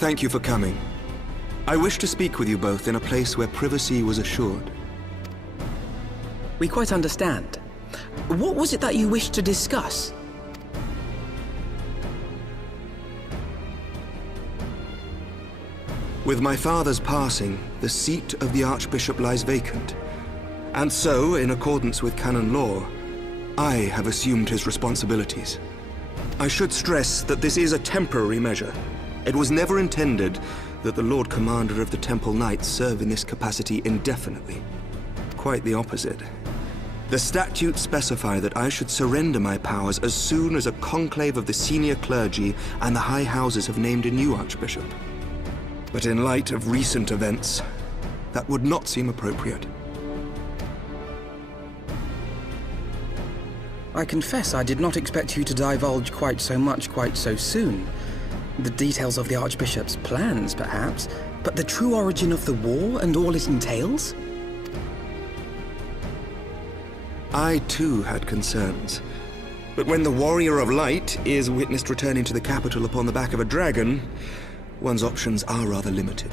Thank you for coming. I wish to speak with you both in a place where privacy was assured. We quite understand. What was it that you wished to discuss? With my father's passing, the seat of the Archbishop lies vacant. And so, in accordance with canon law, I have assumed his responsibilities. I should stress that this is a temporary measure. It was never intended that the Lord Commander of the Temple Knights serve in this capacity indefinitely. Quite the opposite. The statutes specify that I should surrender my powers as soon as a conclave of the senior clergy and the high houses have named a new Archbishop. But in light of recent events, that would not seem appropriate. I confess I did not expect you to divulge quite so much quite so soon. The details of the Archbishop's plans, perhaps, but the true origin of the war and all it entails? I too had concerns. But when the Warrior of Light is witnessed returning to the capital upon the back of a dragon, one's options are rather limited.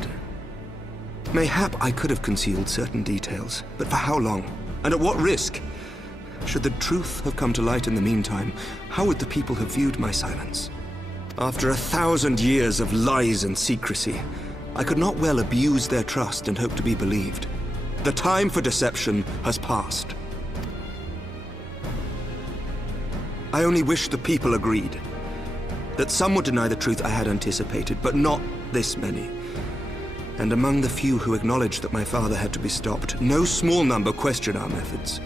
Mayhap I could have concealed certain details, but for how long? And at what risk? Should the truth have come to light in the meantime, how would the people have viewed my silence? After 1,000 years of lies and secrecy, I could not well abuse their trust and hope to be believed. The time for deception has passed. I only wish the people agreed. That some would deny the truth I had anticipated, but not this many. And among the few who acknowledged that my father had to be stopped, no small number questioned our methods.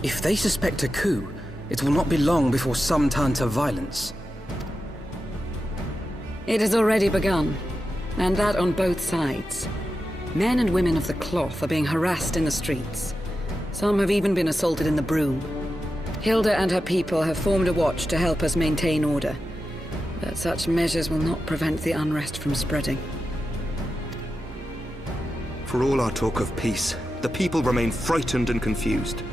If they suspect a coup, it will not be long before some turn to violence. It has already begun, and that on both sides. Men and women of the cloth are being harassed in the streets. Some have even been assaulted in the Broom. Hilda and her people have formed a watch to help us maintain order. But such measures will not prevent the unrest from spreading. For all our talk of peace, the people remain frightened and confused.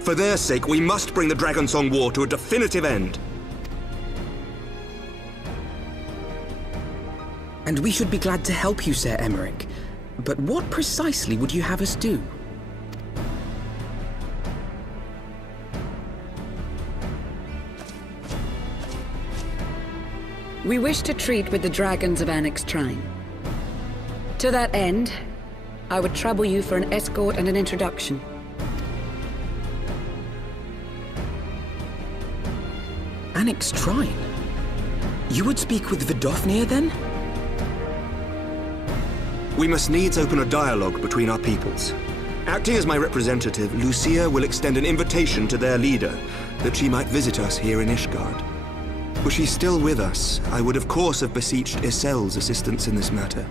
For their sake, we must bring the Dragonsong War to a definitive end. And we should be glad to help you, Sir Emmerich. But what precisely would you have us do? We wish to treat with the dragons of Annex Trine. To that end, I would trouble you for an escort and an introduction. Annex Trine? You would speak with Vidofnir, then? We must needs open a dialogue between our peoples. Acting as my representative, Lucia will extend an invitation to their leader, that she might visit us here in Ishgard. Were she still with us, I would of course have beseeched Isel's assistance in this matter.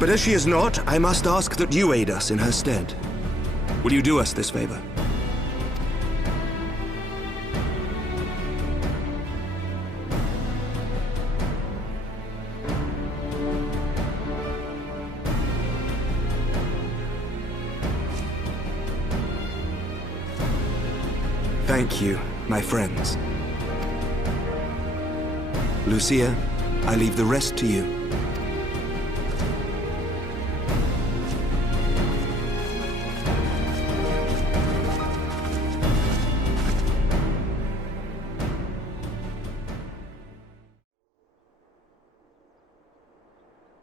But as she is not, I must ask that you aid us in her stead. Will you do us this favor? Thank you, my friends. Lucia, I leave the rest to you.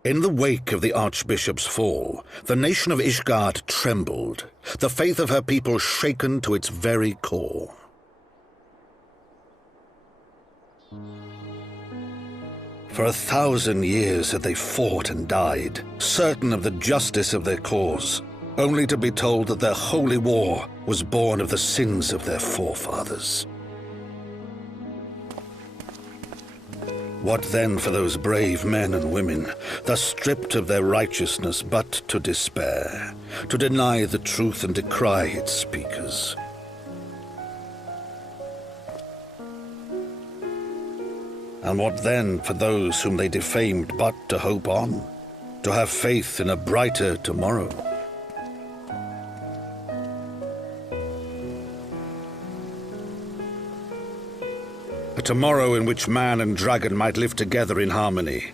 In the wake of the Archbishop's fall, the nation of Ishgard trembled, the faith of her people shaken to its very core. For 1,000 years had they fought and died, certain of the justice of their cause, only to be told that their holy war was born of the sins of their forefathers. What then for those brave men and women, thus stripped of their righteousness but to despair, to deny the truth and decry its speakers? And what then for those whom they defamed but to hope on, to have faith in a brighter tomorrow? tomorrow in which man and dragon might live together in harmony,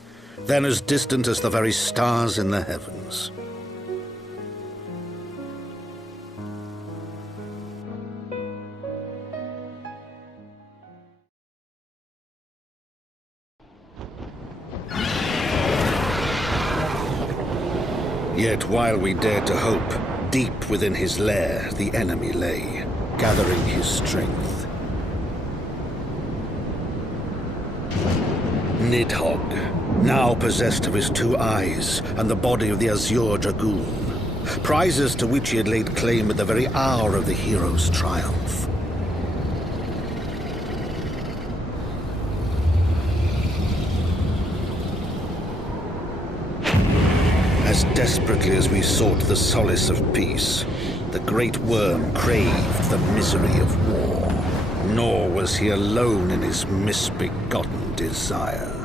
then as distant as the very stars in the heavens. Yet while we dared to hope, deep within his lair the enemy lay, gathering his strength. Nidhogg, now possessed of his 2 eyes and the body of the Azure Dragoon, prizes to which he had laid claim at the very hour of the hero's triumph. As desperately as we sought the solace of peace, the great worm craved the misery of war. Nor was he alone in his misbegotten desire.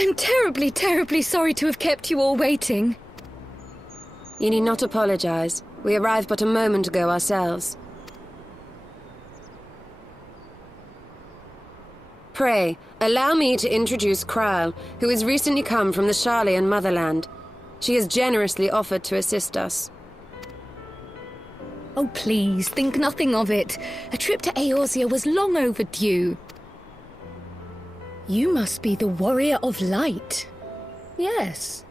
I'm terribly, terribly sorry to have kept you all waiting. You need not apologize. We arrived but a moment ago ourselves. Pray, allow me to introduce Kryle, who has recently come from the Sharlayan motherland. She has generously offered to assist us. Oh, please, think nothing of it. A trip to Eorzea was long overdue. You must be the Warrior of Light. Yes,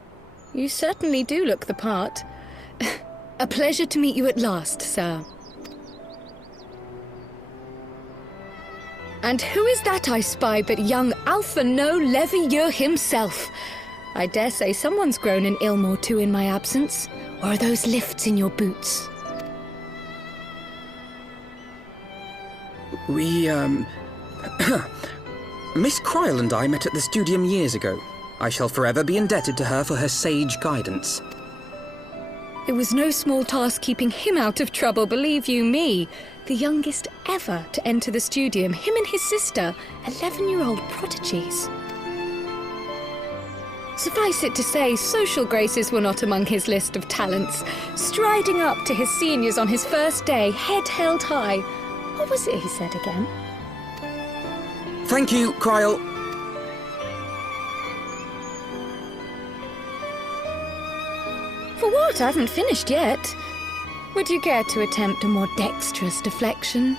you certainly do look the part. A pleasure to meet you at last, sir. And who is that I spy but young Alphinaud Levieux himself? I dare say someone's grown an ilm or two in my absence. Or are those lifts in your boots? Miss Kryle and I met at the studium years ago. I shall forever be indebted to her for her sage guidance. It was no small task keeping him out of trouble, believe you me. The youngest ever to enter the studium, him and his sister, 11-year-old prodigies. Suffice it to say, social graces were not among his list of talents. Striding up to his seniors on his first day, head held high. What was it he said again? Thank you, Kryle. For what? I haven't finished yet. Would you care to attempt a more dexterous deflection?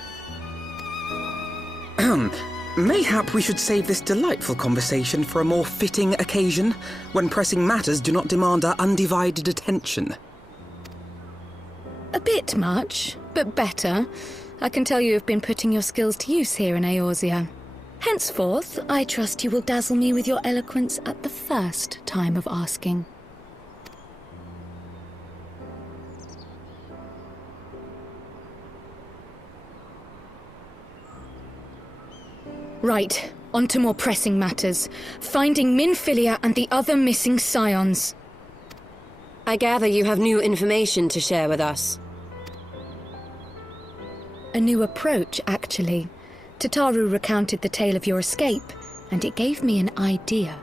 Mayhap we should save this delightful conversation for a more fitting occasion, when pressing matters do not demand our undivided attention. A bit much, but better. I can tell you have been putting your skills to use here in Eorzea. Henceforth, I trust you will dazzle me with your eloquence at the first time of asking. Right, on to more pressing matters. Finding Minfilia and the other missing scions. I gather you have new information to share with us. A new approach, actually. Tataru recounted the tale of your escape, and it gave me an idea.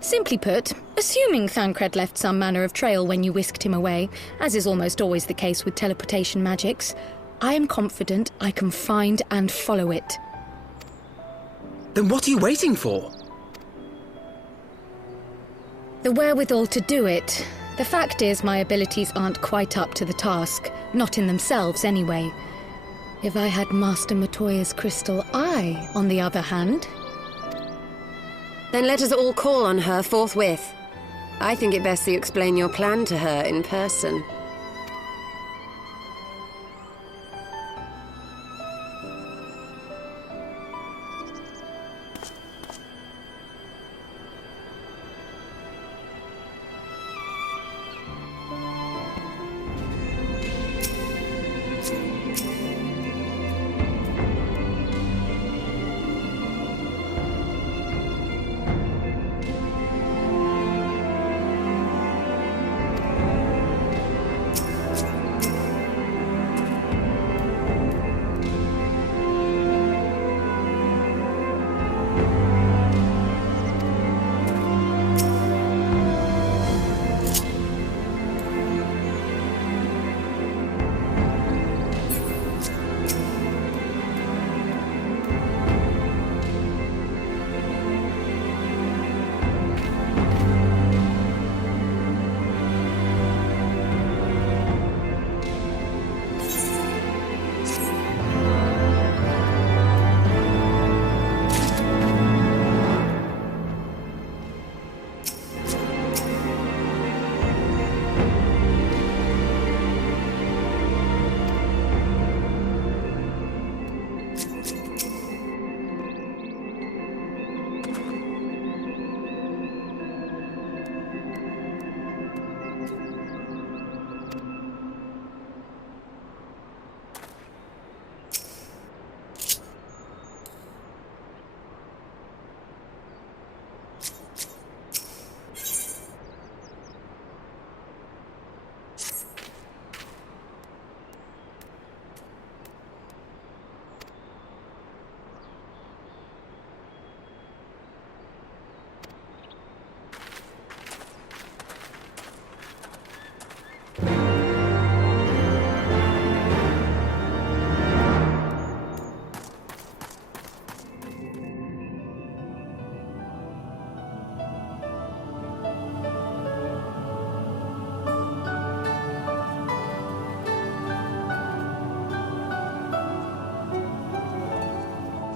Simply put, assuming Thancred left some manner of trail when you whisked him away, as is almost always the case with teleportation magics, I am confident I can find and follow it. Then what are you waiting for? The wherewithal to do it. The fact is, my abilities aren't quite up to the task. Not in themselves, anyway. If I had Master Matoya's crystal eye, on the other hand... Then let us all call on her forthwith. I think it best you explain your plan to her in person.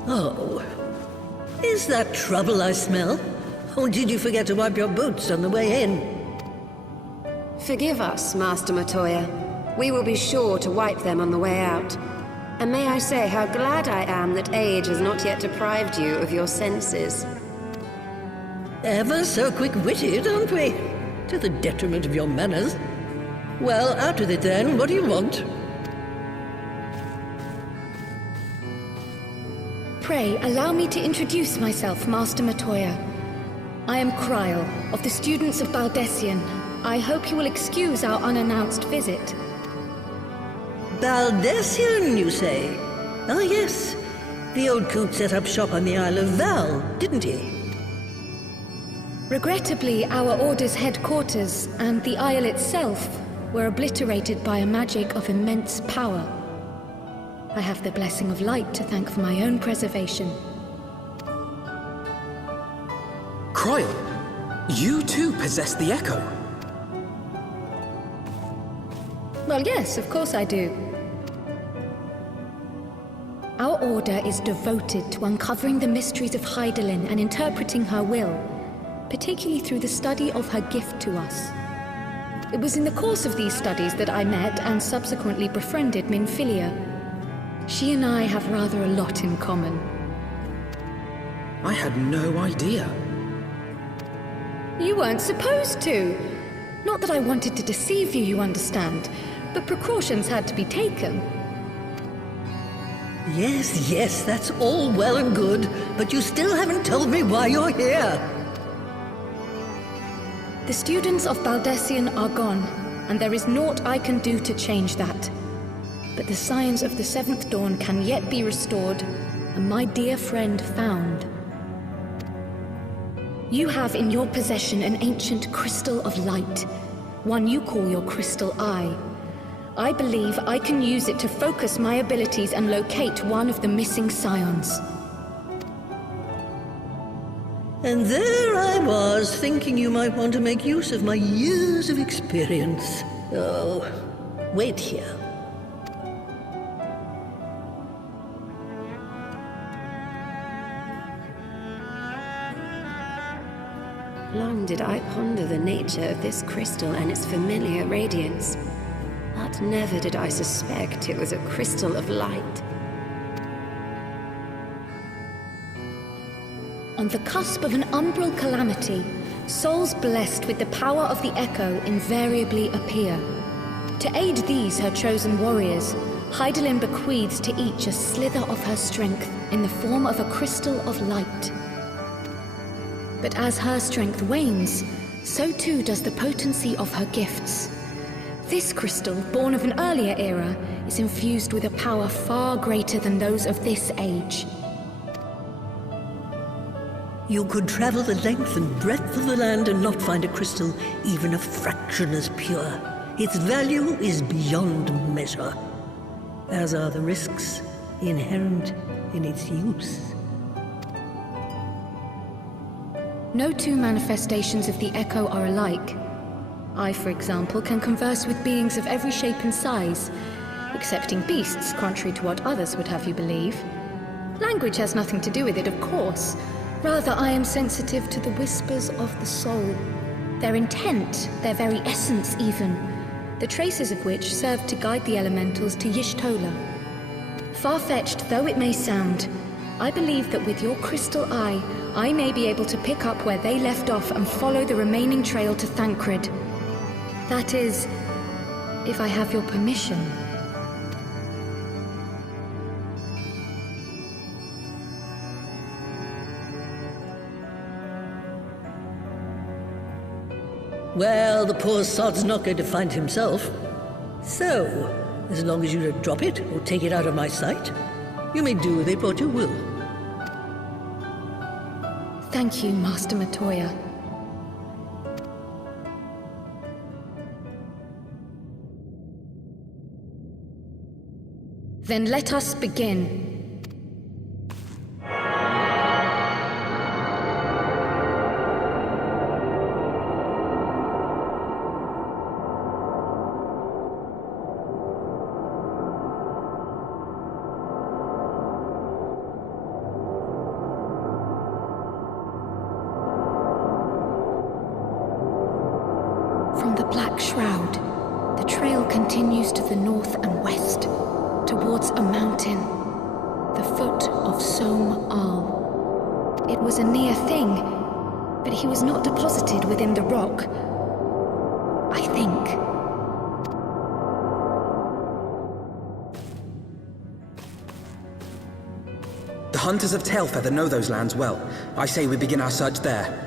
Oh. Is that trouble I smell? Or did you forget to wipe your boots on the way in? Forgive us, Master Matoya. We will be sure to wipe them on the way out. And may I say how glad I am that age has not yet deprived you of your senses. Ever so quick-witted, aren't we? To the detriment of your manners. Well, out with it then. What do you want? Pray, allow me to introduce myself, Master Matoya. I am Kryle, of the students of Baldessian. I hope you will excuse our unannounced visit. Baldessian, you say? Ah, yes. The old coot set up shop on the Isle of Val, didn't he? Regrettably, our Order's headquarters and the Isle itself were obliterated by a magic of immense power. I have the blessing of light to thank for my own preservation. Kryle, you too possess the Echo. Well, yes, of course I do. Our Order is devoted to uncovering the mysteries of Hydaelyn and interpreting her will, particularly through the study of her gift to us. It was in the course of these studies that I met and subsequently befriended Minfilia. She and I have rather a lot in common. I had no idea. You weren't supposed to. Not that I wanted to deceive you, you understand, but precautions had to be taken. Yes, that's all well and good, but you still haven't told me why you're here. The students of Baldessian are gone, and there is naught I can do to change that. But the signs of the Seventh Dawn can yet be restored, and my dear friend found. You have in your possession an ancient crystal of light, one you call your crystal eye. I believe I can use it to focus my abilities and locate one of the missing scions. And there I was, thinking you might want to make use of my years of experience. Oh, wait here. Long did I ponder the nature of this crystal and its familiar radiance, but never did I suspect it was a crystal of light. On the cusp of an umbral calamity, souls blessed with the power of the Echo invariably appear. To aid these, her chosen warriors, Hydaelyn bequeaths to each a slither of her strength in the form of a crystal of light. But as her strength wanes, so too does the potency of her gifts. This crystal, born of an earlier era, is infused with a power far greater than those of this age. You could travel the length and breadth of the land and not find a crystal even a fraction as pure. Its value is beyond measure, as are the risks inherent in its use. No two manifestations of the Echo are alike. I, for example, can converse with beings of every shape and size, excepting beasts, contrary to what others would have you believe. Language has nothing to do with it, of course. Rather, I am sensitive to the whispers of the soul. Their intent, their very essence even, the traces of which serve to guide the elementals to Y'shtola. Far-fetched though it may sound, I believe that with your crystal eye, I may be able to pick up where they left off and follow the remaining trail to Thancred. That is, if I have your permission. Well, the poor sod's not going to find himself. So, as long as you don't drop it or take it out of my sight, you may do with it what you will. Thank you, Master Matoya. Then let us begin. dark shroud, the trail continues to the north and west, towards a mountain, the foot of Somme Arl. It was a near thing, but he was not deposited within the rock. I think. The hunters of Tailfeather know those lands well. I say we begin our search there.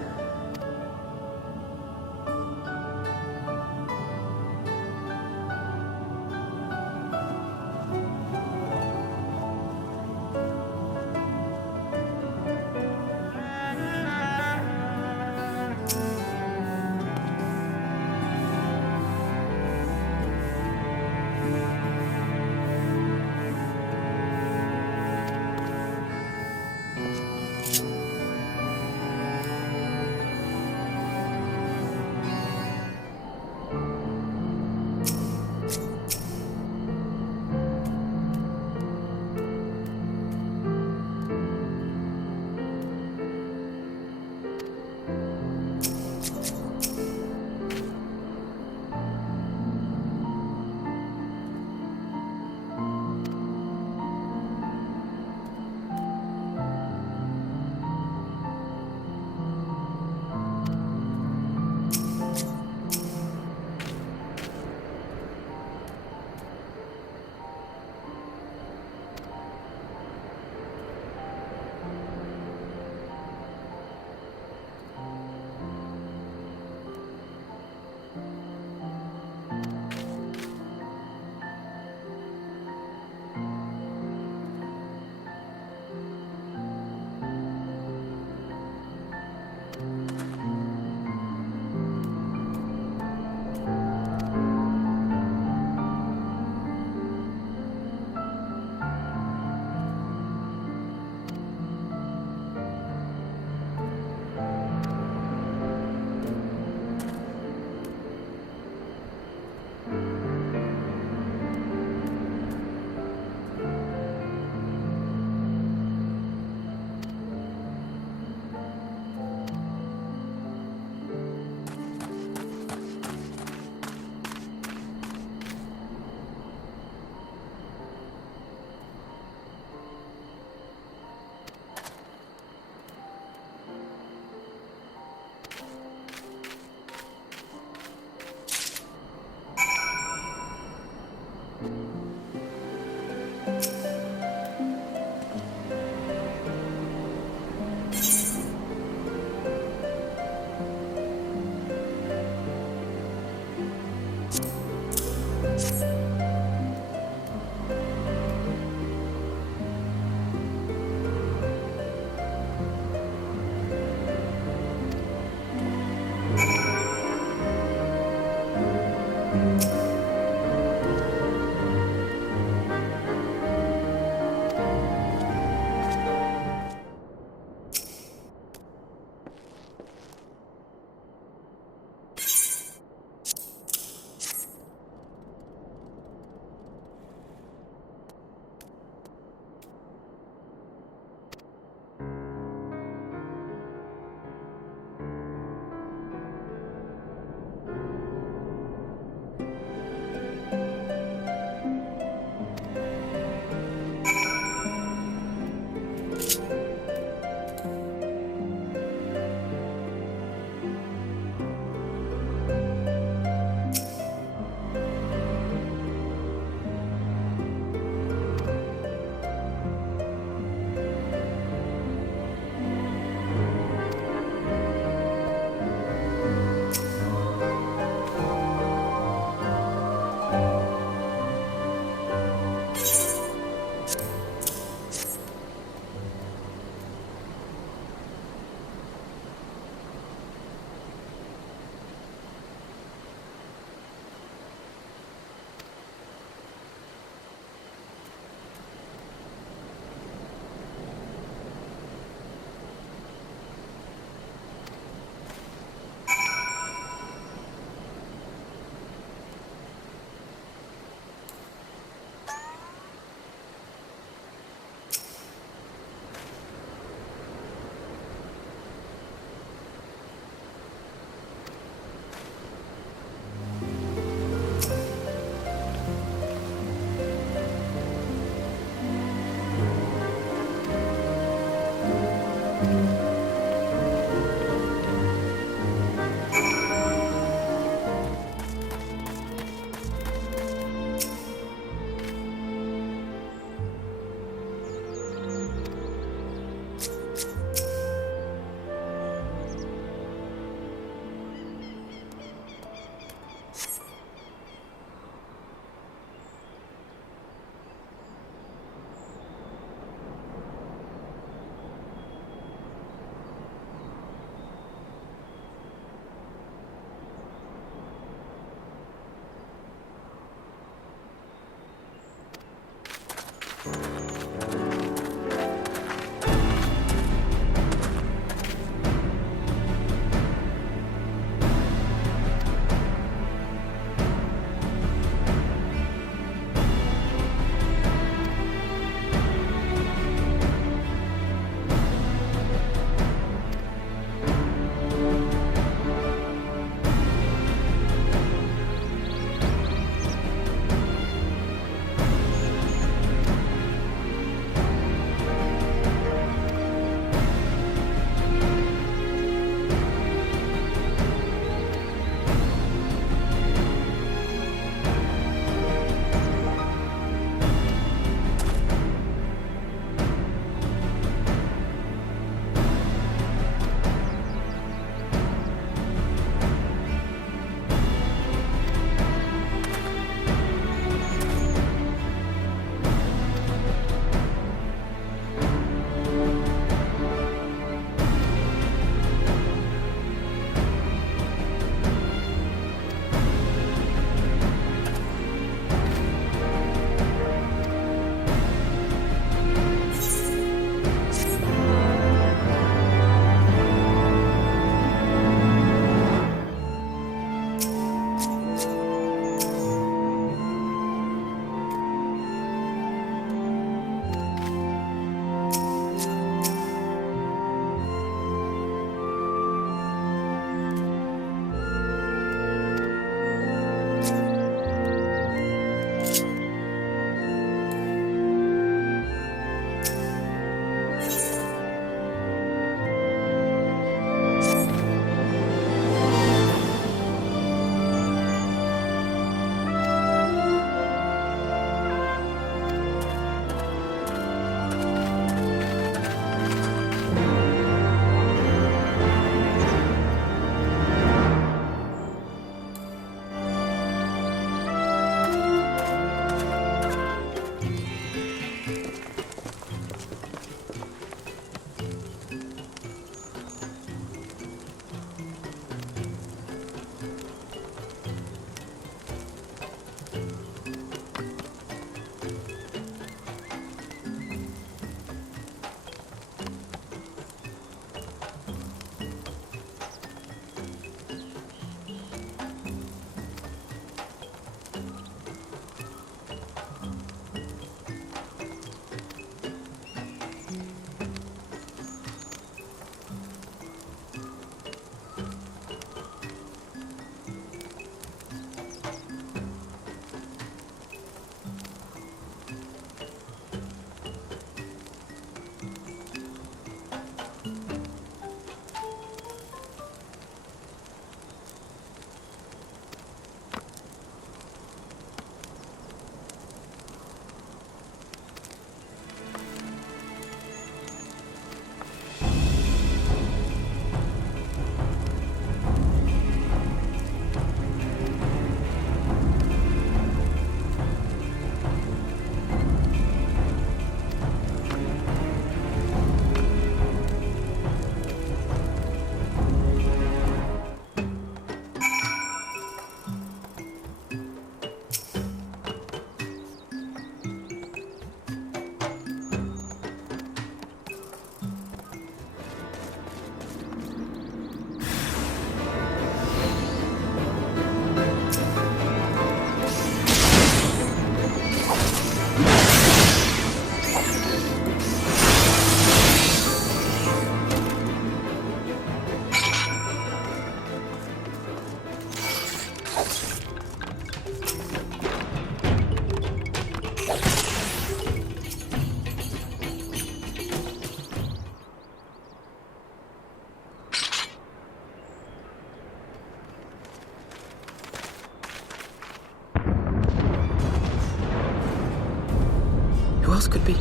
else could be?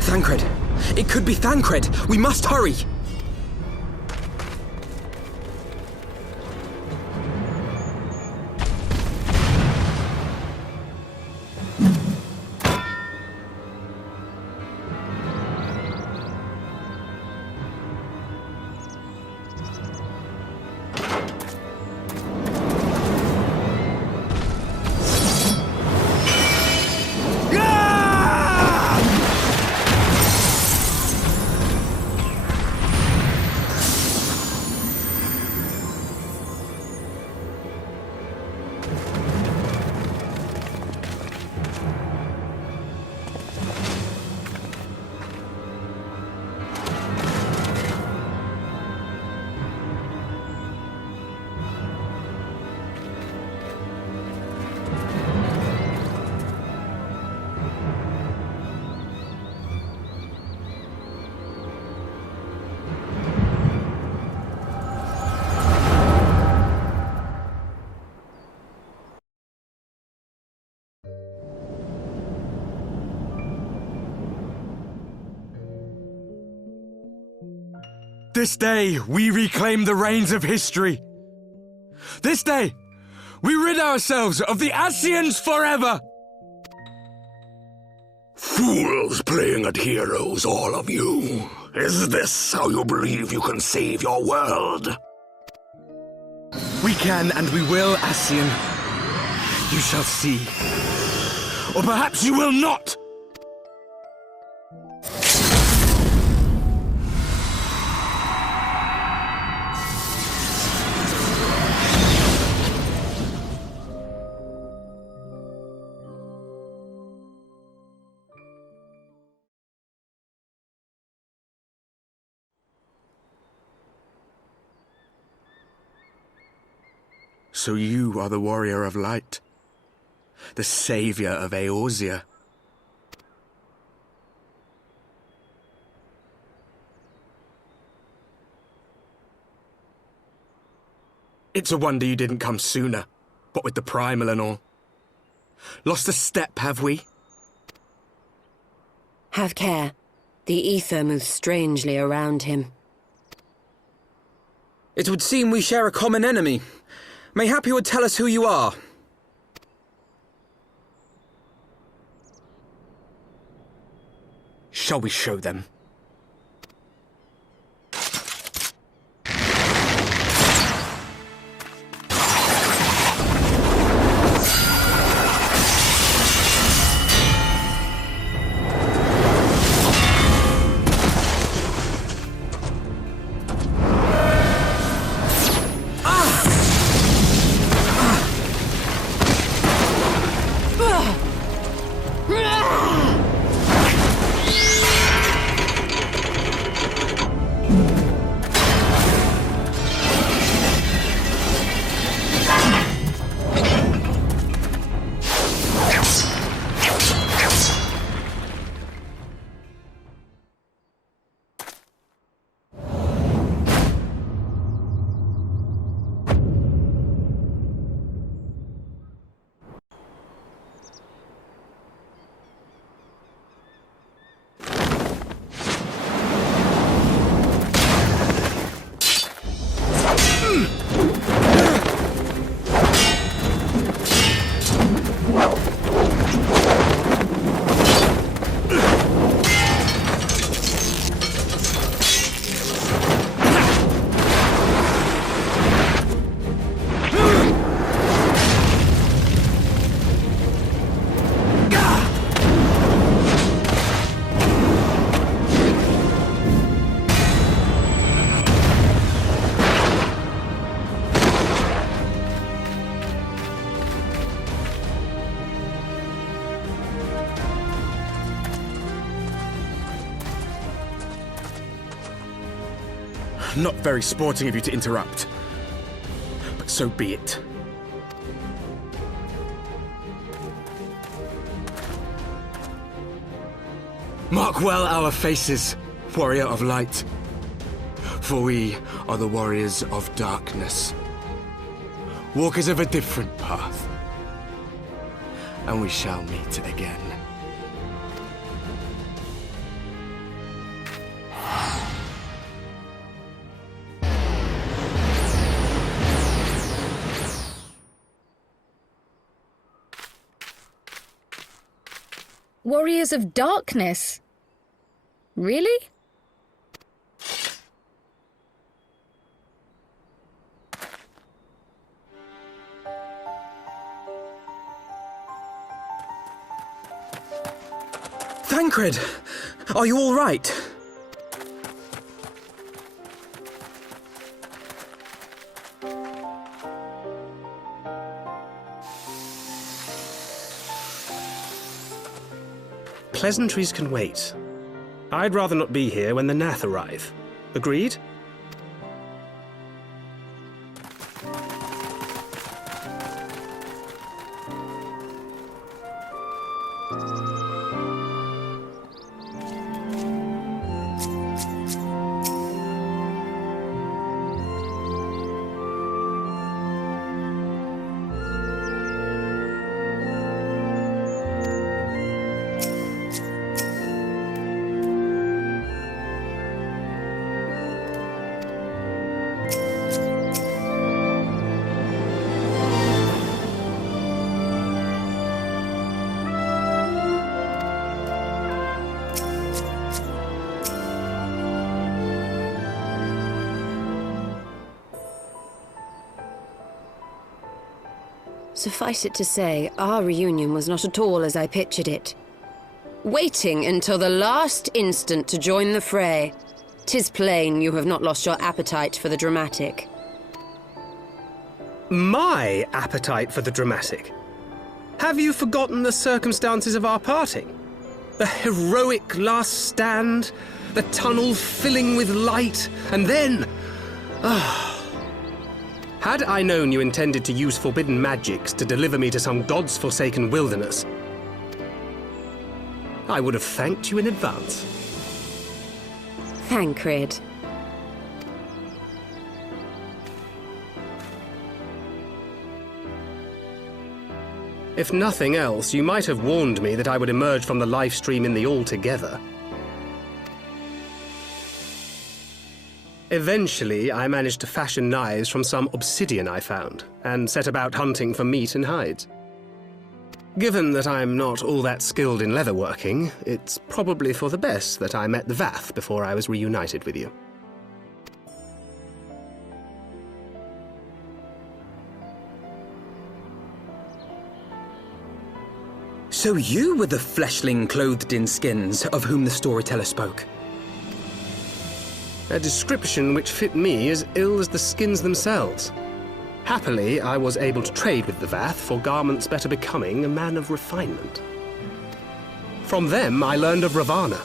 Thancred! It could be Thancred! We must hurry! This day, we reclaim the reins of history. This day, we rid ourselves of the Ascians forever! Fools playing at heroes, all of you. Is this how you believe you can save your world? We can and we will, Ascian. You shall see. Or perhaps you will not! So you are the Warrior of Light, the savior of Eorzea. It's a wonder you didn't come sooner, what with the primal and all. Lost a step, have we? Have care. The ether moves strangely around him. It would seem we share a common enemy. Mayhap you would tell us who you are. Shall we show them? Not very sporting of you to interrupt, but so be it. Mark well our faces, Warrior of Light, for we are the Warriors of Darkness, walkers of a different path, and we shall meet again. Warriors of Darkness? Really? Thancred! Are you all right? Pleasantries can wait. I'd rather not be here when the Nath arrive. Agreed? Suffice it to say, our reunion was not at all as I pictured it. Waiting until the last instant to join the fray. 'Tis plain you have not lost your appetite for the dramatic. My appetite for the dramatic? Have you forgotten the circumstances of our parting? The heroic last stand, the tunnel filling with light, and then... Had I known you intended to use forbidden magics to deliver me to some god's forsaken wilderness, I would have thanked you in advance. Thancred. If nothing else, you might have warned me that I would emerge from the live stream in the Altogether. Eventually, I managed to fashion knives from some obsidian I found, and set about hunting for meat and hides. Given that I'm not all that skilled in leatherworking, it's probably for the best that I met the Vath before I was reunited with you. So you were the fleshling clothed in skins of whom the storyteller spoke? A description which fit me as ill as the skins themselves. Happily, I was able to trade with the Vath for garments better becoming a man of refinement. From them I learned of Ravana,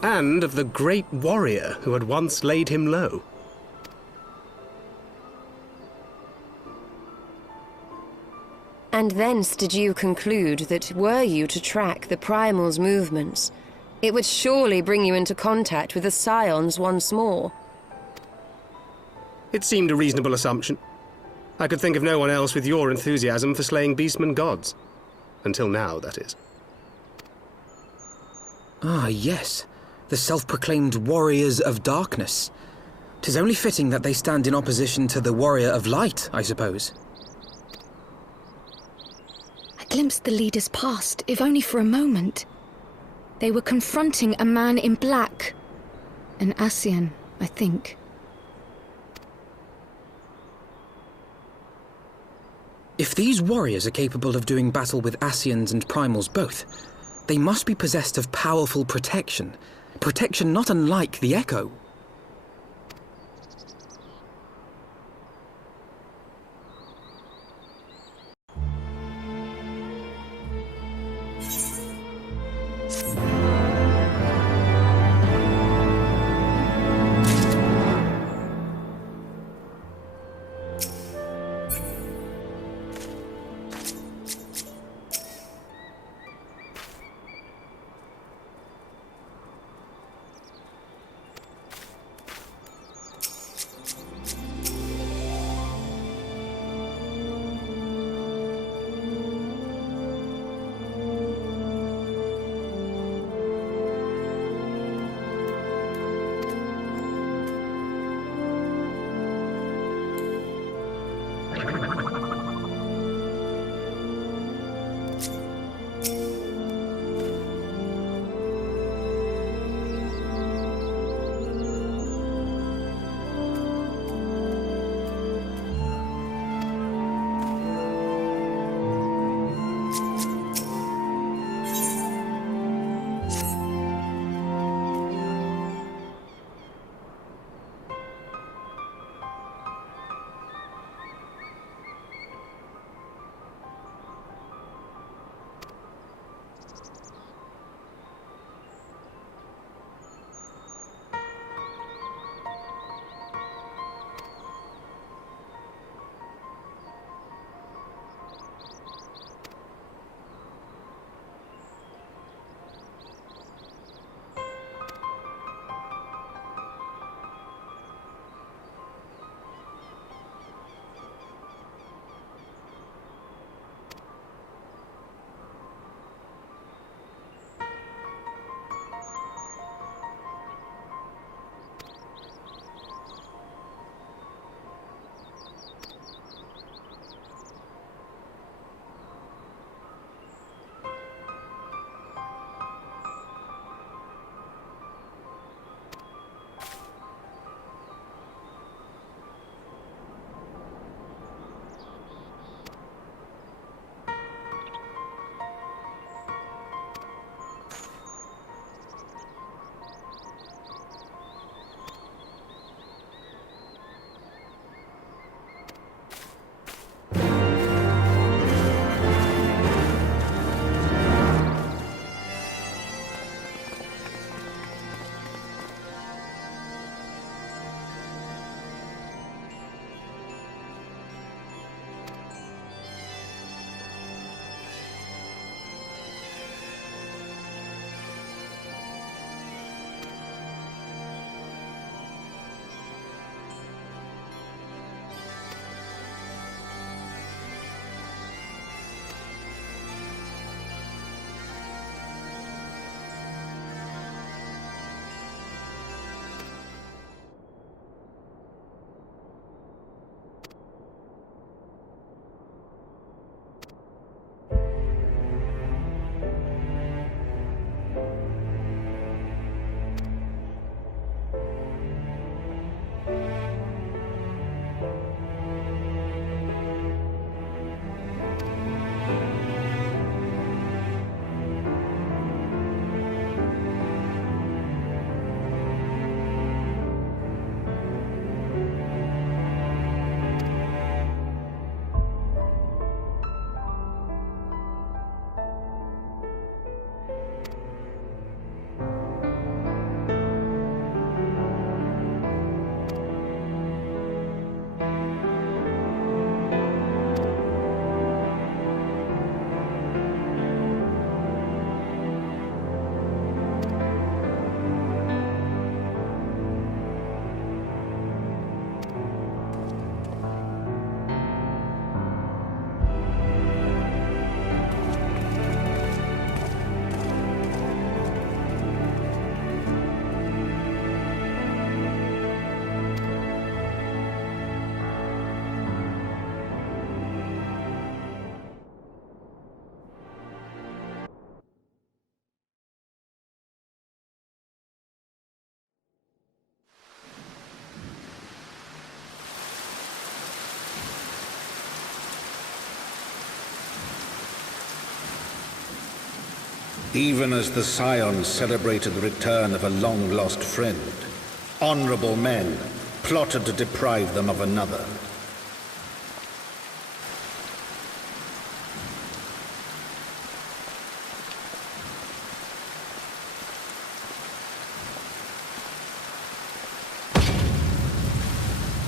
and of the great warrior who had once laid him low. And thence did you conclude that were you to track the Primal's movements, it would surely bring you into contact with the Scions once more. It seemed a reasonable assumption. I could think of no one else with your enthusiasm for slaying beastmen gods. Until now, that is. Ah, yes. The self-proclaimed Warriors of Darkness. 'Tis only fitting that they stand in opposition to the Warrior of Light, I suppose. I glimpsed the leaders past, if only for a moment. They were confronting a man in black. An Ascian, I think. If these warriors are capable of doing battle with Ascians and Primals both, they must be possessed of powerful protection. Protection not unlike the Echo. Even as the Scions celebrated the return of a long-lost friend, honorable men plotted to deprive them of another.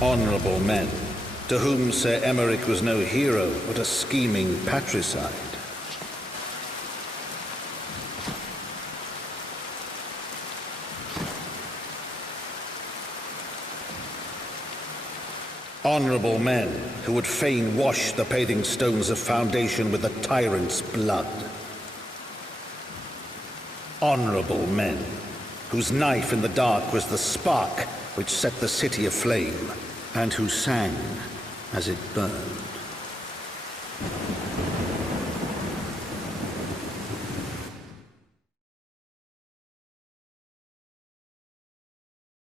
Honorable men, to whom Sir Emmerich was no hero, but a scheming patricide. Honorable men who would fain wash the paving stones of foundation with the tyrant's blood. Honorable men whose knife in the dark was the spark which set the city aflame, and who sang as it burned.